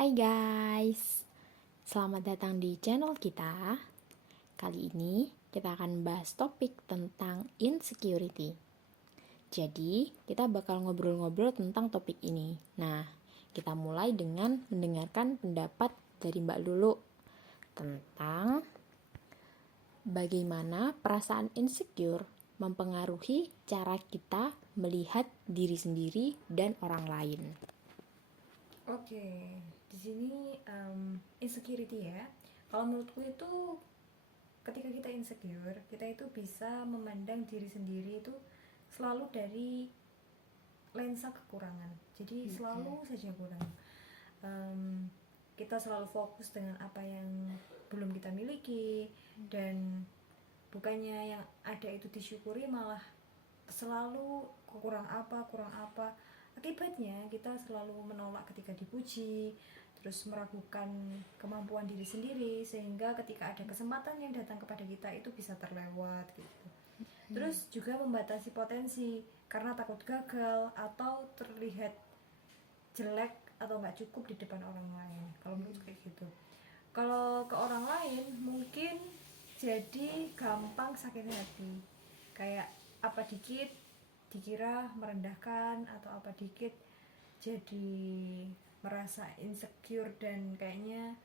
Hai guys, selamat datang di channel kita. Kali ini kita akan bahas topik tentang insecurity. Jadi, kita bakal ngobrol-ngobrol tentang topik ini. Nah, kita mulai dengan mendengarkan pendapat dari Mbak Lulu tentang bagaimana perasaan insecure mempengaruhi cara kita melihat diri sendiri dan orang lain. Oke, di sini insecurity ya. Kalau menurutku itu ketika kita insecure, kita itu bisa memandang diri sendiri itu selalu dari lensa kekurangan. Jadi selalu saja kurang. Kita selalu fokus dengan apa yang belum kita miliki dan bukannya yang ada itu disyukuri, malah selalu kurang apa. Akibatnya kita selalu menolak ketika dipuji, terus meragukan kemampuan diri sendiri, sehingga ketika ada kesempatan yang datang kepada kita itu bisa terlewat gitu. Terus juga membatasi potensi karena takut gagal atau terlihat jelek atau nggak cukup di depan orang lain. Kalau menurut kayak gitu. Kalau ke orang lain mungkin jadi gampang sakit hati, kayak apa dikit dikira merendahkan atau apa dikit jadi merasa insecure dan kayaknya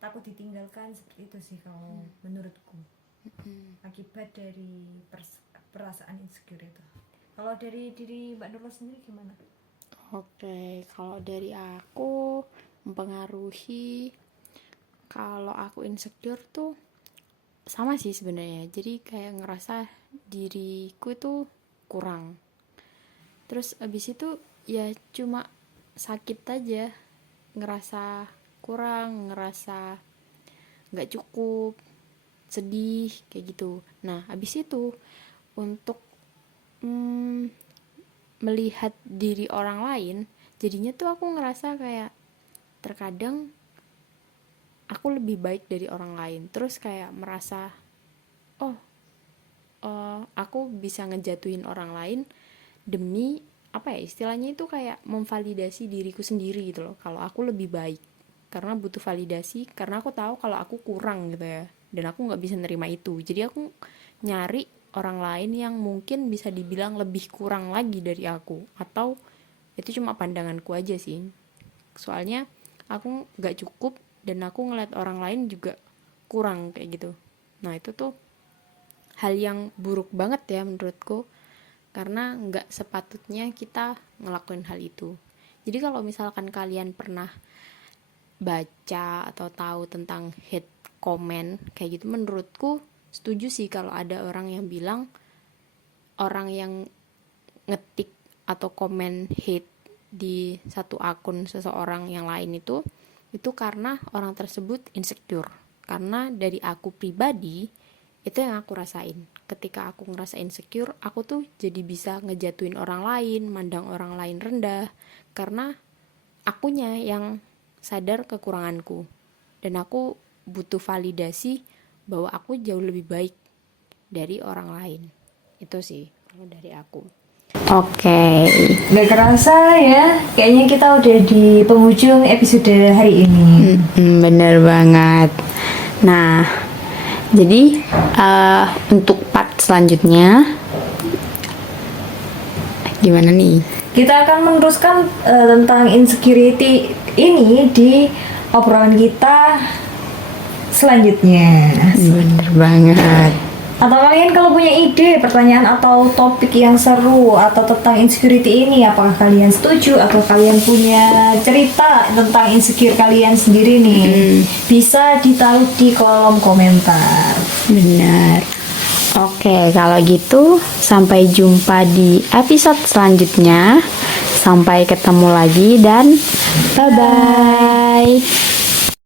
takut ditinggalkan. Seperti itu sih kalau menurutku akibat dari perasaan insecure itu. Kalau dari diri Mbak Nurul sendiri gimana? Oke, kalau dari aku mempengaruhi, kalau aku insecure tuh sama sih sebenarnya. Jadi kayak ngerasa diriku itu kurang. Terus abis itu ya cuma sakit aja, ngerasa kurang, ngerasa nggak cukup, sedih kayak gitu. Nah abis itu untuk melihat diri orang lain, jadinya tuh aku ngerasa kayak terkadang aku lebih baik dari orang lain. Terus kayak merasa aku bisa ngejatuhin orang lain demi apa ya, istilahnya itu kayak memvalidasi diriku sendiri gitu loh, kalau aku lebih baik, karena butuh validasi, karena aku tahu kalau aku kurang gitu ya, dan aku nggak bisa nerima itu. Jadi aku nyari orang lain yang mungkin bisa dibilang lebih kurang lagi dari aku, atau itu cuma pandanganku aja sih, soalnya aku nggak cukup dan aku ngeliat orang lain juga kurang kayak gitu. Nah itu tuh hal yang buruk banget ya menurutku, karena nggak sepatutnya kita ngelakuin hal itu. Jadi kalau misalkan kalian pernah baca atau tahu tentang hate comment kayak gitu, menurutku setuju sih kalau ada orang yang bilang orang yang ngetik atau komen hate di satu akun seseorang yang lain itu karena orang tersebut insecure. Karena dari aku pribadi, itu yang aku rasain. Ketika aku ngerasa insecure, aku tuh jadi bisa ngejatuhin orang lain, mandang orang lain rendah, karena akunya yang sadar kekuranganku, dan aku butuh validasi bahwa aku jauh lebih baik dari orang lain. Itu sih kalau dari aku. Oke. Gak kerasa ya, kayaknya kita udah di penghujung episode hari ini. Bener banget. Nah, jadi untuk part selanjutnya gimana nih? Kita akan meneruskan tentang insecurity ini di obrolan kita selanjutnya. Bener banget. Atau kalian kalau punya ide, pertanyaan atau topik yang seru atau tentang insecurity ini, apakah kalian setuju atau kalian punya cerita tentang insecure kalian sendiri nih, bisa ditaruh di kolom komentar. Benar. Oke, kalau gitu sampai jumpa di episode selanjutnya. Sampai ketemu lagi dan bye-bye.